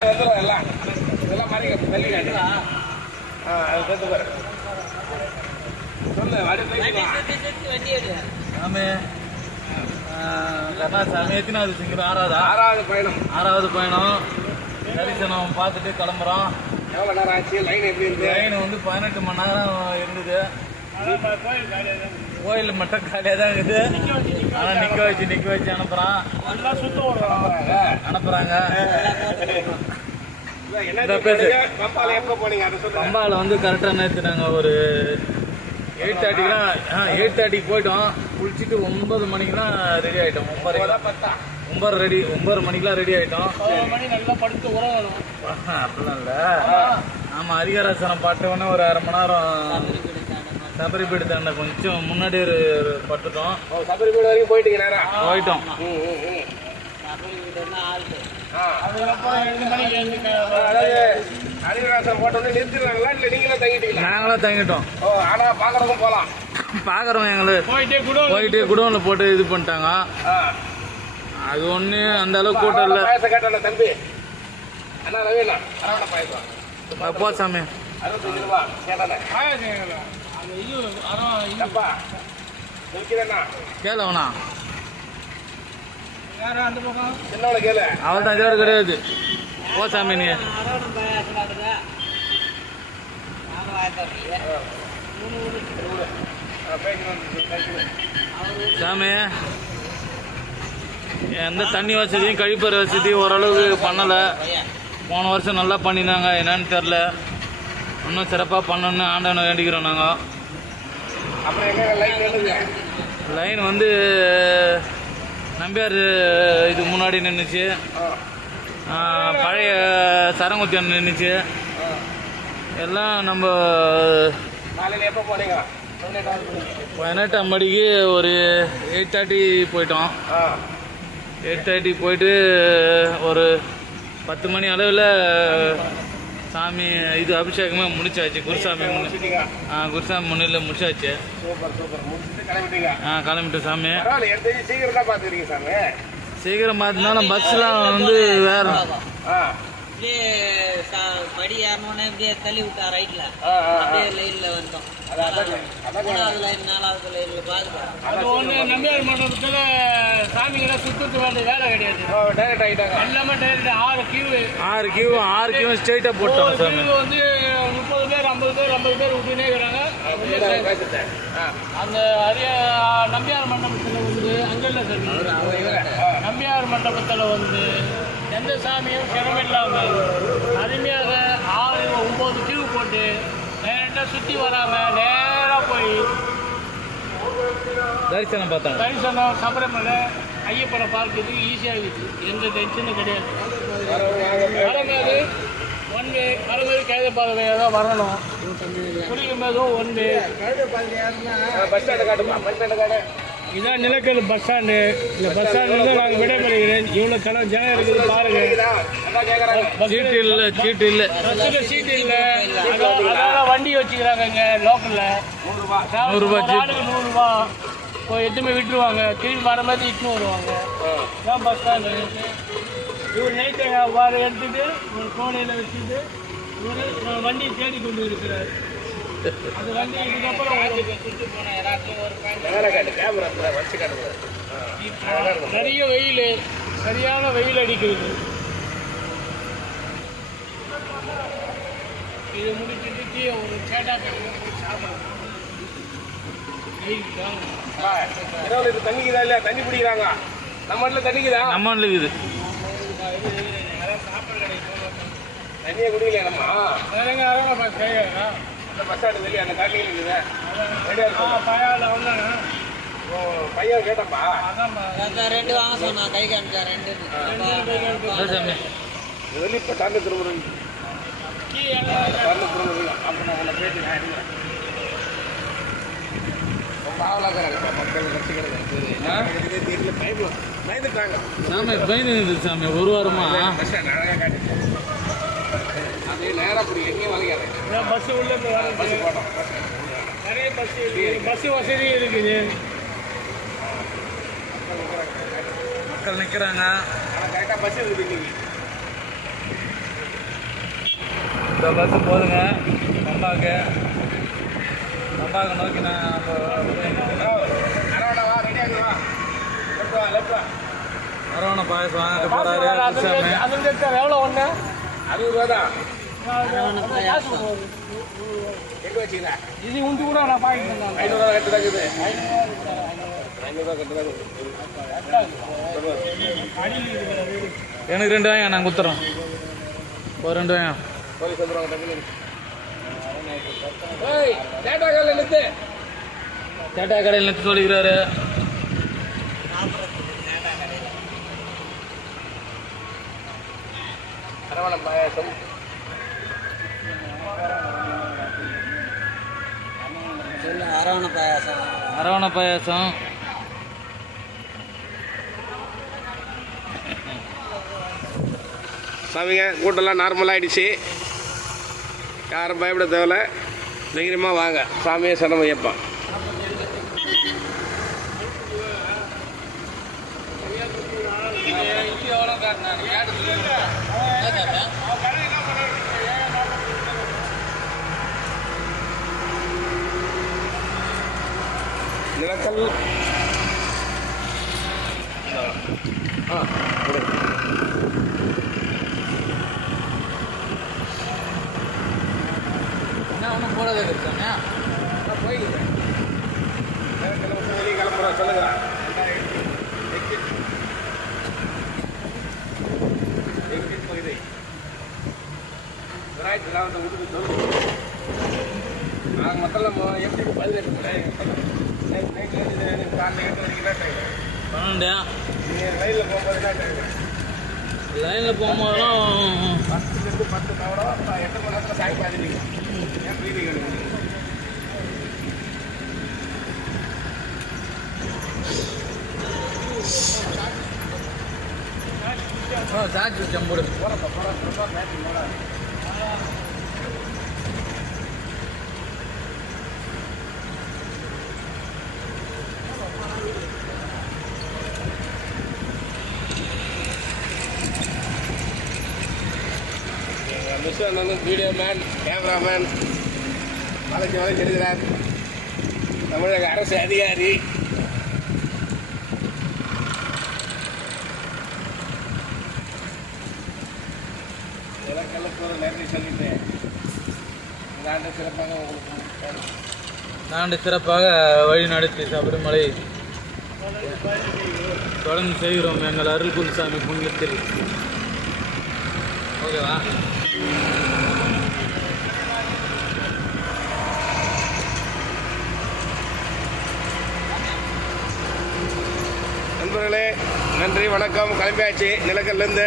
வந்துடும் எல்லாம் இதெல்லாம் மாதிரி தள்ளி காட்டு ஆ அது சேர்த்து பாரு சொல்லு அடுத்து ஆறாவதா? ஆறாவது பயணம். ஆறாவது பயணம். தரிசனம் பார்த்துட்டு கிளம்புறோம். எவ்வளோ நேரம் ஆச்சு? லைன் எப்படி இருக்கு? ட்ரெயின் வந்து பதினெட்டு மணி நேரம் இருந்தது. கோயில் மட்டும் காலியாக தான் இருக்குது. ஆனால் நிற்க வச்சு நிற்க வச்சு அனுப்புகிறான் அனுப்புகிறாங்க என்ன பம்பாவில் வந்து கரெக்டாக நேற்று நாங்கள் ஒரு எயிட் தேர்ட்டிக்குலாம் ஆ எயிட் தேர்ட்டிக்கு போயிட்டோம். குளிச்சுட்டு ஒன்பது மணிக்கெலாம் ரெடி ஆகிட்டோம் ஒன்பது ஒன்பது ரெடி ஒன்பது மணிக்கெலாம் ரெடி ஆகிட்டோம் அப்படிலாம் இல்ல. ஆமா ஹரிகராசனம் பாட்டவொடனே ஒரு அரை மணி நேரம் சபரிபீடு தாண்ட கொஞ்சம் முன்னாடி ஒரு ஒரு பட்டுட்டோம் ஓ சபரிமலை வரைக்கும் போயிட்டீங்க நேரம் போயிட்டோம். நாங்களும் தங்கிட்டோம். பாக்குறோம் எங்களுக்கு போயிட்டே கூட போயிட்டு குடோன்ல போட்டு இது பண்ணிட்டாங்க. அது ஒண்ணு அந்த அளவுக்கு கூட்டம் இல்ல. தம்பி? போ சாமி. அறுபத்தஞ்சு ரூபா கேட்டானே அந்த இது அதான் இது தப்பா நிற்கிறேண்ணா. கேள வேணா யாரும் அந்த பக்கம்? சின்னவனை கேளு. அவள் தான் இதோட கிடையாது. போ சாமி நீ. சாமி எந்த தண்ணி வசதியும் கழிப்பறை வசதியும் ஓரளவுக்கு பண்ணலை. போன வருஷம் நல்லா பண்ணியிருந்தாங்க. என்னன்னு தெரில இன்னும் சிறப்பாக பண்ணணும்னு ஆண்டவனை வேண்டிக்கிறோம் நாங்கள் லைன் வந்து நம்பியார் இது முன்னாடி நின்றுச்சு பழைய சரங்குத்தியம் நின்றுச்சு எல்லாம் நம்ம மணிக்கு பதினெட்டாம் படிக்கு ஒரு எயிட் தேர்ட்டி போயிட்டோம். எயிட் தேர்ட்டி போயிட்டு ஒரு பத்து மணி அளவில் சாமி இது அபிஷேகமே முடிச்சாச்சு. குருசாமி முன்னு ஆ, குருசாமி முன்னில் முடிச்சாச்சு. Super super. முடிச்சுட்டு கிளம்பிட்டீங்க. ஆ கிளம்பிட்டு சாமி. சீக்கிரம் தான் பார்த்துக்கிறீங்க சாமி? சீக்கிரம் பார்த்துனாலும் பஸ்லாம் வந்து வேற ஆ. அப்படியே ச- படி ஏறணும்னே அப்படியே தள்ளி விட்டா ரைட்ல ஆ ஆ அப்படியே லைன்ல வந்தோம் அது ஒண்ணு நம்பியார் மண்டபத்துல சாமிகளை சுத்தத்து வேண்டிய வேலை கிடையாது. ஓ டைரக்ட் ஆகிட்டாங்க எல்லாமே டைரக்ட் ஆறு கியூ ஆறு கியூ ஆறு கியூ ஸ்ட்ரைட்டாக போட்டோம் சாமி. வந்து முப்பது பேர் ஐம்பது பேர் ஐம்பது பேர் விட்டுனே இருக்கிறாங்க. அந்த அரிய நம்பியார் மண்டபத்துல வந்து அங்க இல்ல சார் நம்பியார் மண்டபத்துல வந்து எந்த சாமியும் கிளம்பிடலாம அருமையாக ஆறு ஒன்பது கியூ போட்டு நேரா சுத்தி வராம நேரா போய் தரிசனம் பார்த்தாங்க. தரிசனம் சபரிமலை ஐயப்பனை பார்க்கறதுக்கு ஈஸியாக இருக்குது. எந்த டென்ஷனும் கிடையாது. வரும்போது ஒன் வே வரும்போது கைத பாதையாக தான் வரணும். குடிக்கும் போதும் ஒன் வே பஸ் ஸ்டாண்டு காட்டுமா? பஸ் ஸ்டாண்டு காட்டு இதான் நிலக்கல் பஸ் ஸ்டாண்டு இந்த பஸ் ஸ்டாண்டில் நாங்கள் விடைபெறுகிறேன். இவ்வளோ கணம் ஜனம் இருக்குது பாருங்க. சீட்டு இல்லை சீட்டு இல்லை. பஸ்ஸில் சீட்டு இல்லை. அதனால வண்டி வச்சுக்கிறாங்க லோக்கலில். நூறுரூவா நூறுரூபா ஆளுக்கு நூறுரூவா இப்போ எட்டுமே விட்டுருவாங்க. திரும்பி வரும்போது இட்டுன்னு வருவாங்க. இதான் பஸ் ஸ்டாண்டு இவர் நைட்டு வார எடுத்துட்டு ஒரு கோணையில் வச்சுட்டு இவர் வண்டியை தேடி கொண்டு இருக்கிறார். அது வண்டி இதுக்கப்புறம் நேரா காட்டு கேமரா வச்சு காட்டுங்க நிறைய வெயில் சரியான வெயில் அடிக்கிறது இது முடிச்சுட்டு டீ ஒரு சேட்டா சாப்பிடணும். தண்ணிக்குதா இல்லையா? தண்ணி பிடிக்கிறாங்க. நம்ம வீட்டில் தண்ணிக்குதா? நம்ம இருக்குது. தண்ணியை குடிக்கலையா நம்ம? வேற எங்க அரவணை பாஸ் கேட்குறா அந்த பஸ் ஸ்டாண்டு வெளியே அந்த காட்டில் இருக்குது. பயாவில் வந்தாங்க. ஓ, பையன் கேட்டப்பா ரெண்டு வாங்க சொன்னா கை காமிச்சா ரெண்டு. சாமி வெளியே இப்போ தந்து திரும்புறேன் அப்புறம் நான் உன்னை பேசி நான் ரொம்ப ஆவலாக இருக்கிறாங்க மக்கள் ரசிக்கிறது தெரியல. பயப்படும் பயந்துட்டாங்க. சாமி பயந்து சாமி. ஒரு வாரமா? அழகாக காட்டி அப்படியே நேராக அப்படி எங்கேயும் வளைக்காது பஸ் உள்ள பஸ் போட்டோம் நிறைய பஸ் பஸ் வசதி இருக்குது. மக்கள் நிற்கிறாங்க இந்த பஸ்ஸு போதுங்க. பம்பாக்கு பம்பாக்கு நோக்கி நான் அரவணை பாயசம் வாங்க போகிறாரு குருசாமி அது எவ்வளோ ஒன்று அறுபது ரூபா. தான் எங்கே வச்சுக்கிறேன். இது உண்டு கூட நான் பாக்கிட்டு ஐநூறுரூவா கட்டு தான் இருக்குது எனக்கு ரெண்டு வாங்க நான் குத்துறோம் ஒரு ரெண்டு வாங்க டேட்டா காலில் நிறுத்து. சேட்டா கடையில் நிறுத்தி சொல்லிக்கிறாரு. அரவணம் பாயாசம் அரவண பாயாசம் அரவணை பாயாசம் சாமிங்க கூட்டம்லாம் நார்மலாக ஆயிடுச்சு. யாரும் பயப்பட தேவையில்ல. தைரியமாக வாங்க. சாமியை சனம் ஐயப்பா. நிலக்கல். ஆ கொடு. என்ன ஒன்றும் போடாதே இருக்காங்க நிலக்கல் விட்டு வெளியே கிளம்புறோம் சொல்லுங்க எக்ஸிட் பகுதி கிராமத்தை விட்டு சொல்லு. நாங்கள் மொத்தம் எப்படி பதினெட்டு காலையில் எட்டு வரைக்கும் ட்ரெயின் பன்னெண்டு. நீங்கள் ரயிலில் போகும்போது என்ன ட்ரெயின் லைனில் போகும்போதெல்லாம் பத்துலேருந்து பத்து தவிர எட்டு மணி நேரத்தில் சாய் பாதினீங்க ஏன் பிரீதி கிடையாது சாட்சி சம்பூடு மிஸ் வந்து வீடியோ மேன் கேமராமேன் வளைச்சு வளைச்சு எடுக்கிறார் தமிழக அரசு அதிகாரி. இதெல்லாம் ஒரு நன்றி சொல்லிட்டு இந்த ஆண்டு சிறப்பாக உங்களுக்கு ஆண்டு சிறப்பாக வழிநடத்தி சபரிமலை தொடர்ந்து செய்கிறோம். எங்கள் அருள் குருசாமி புண்ணியத்தில். ஓகேவா? நண்பர்களே நன்றி வணக்கம். கிளம்பியாச்சு. நிலக்கல்லேருந்து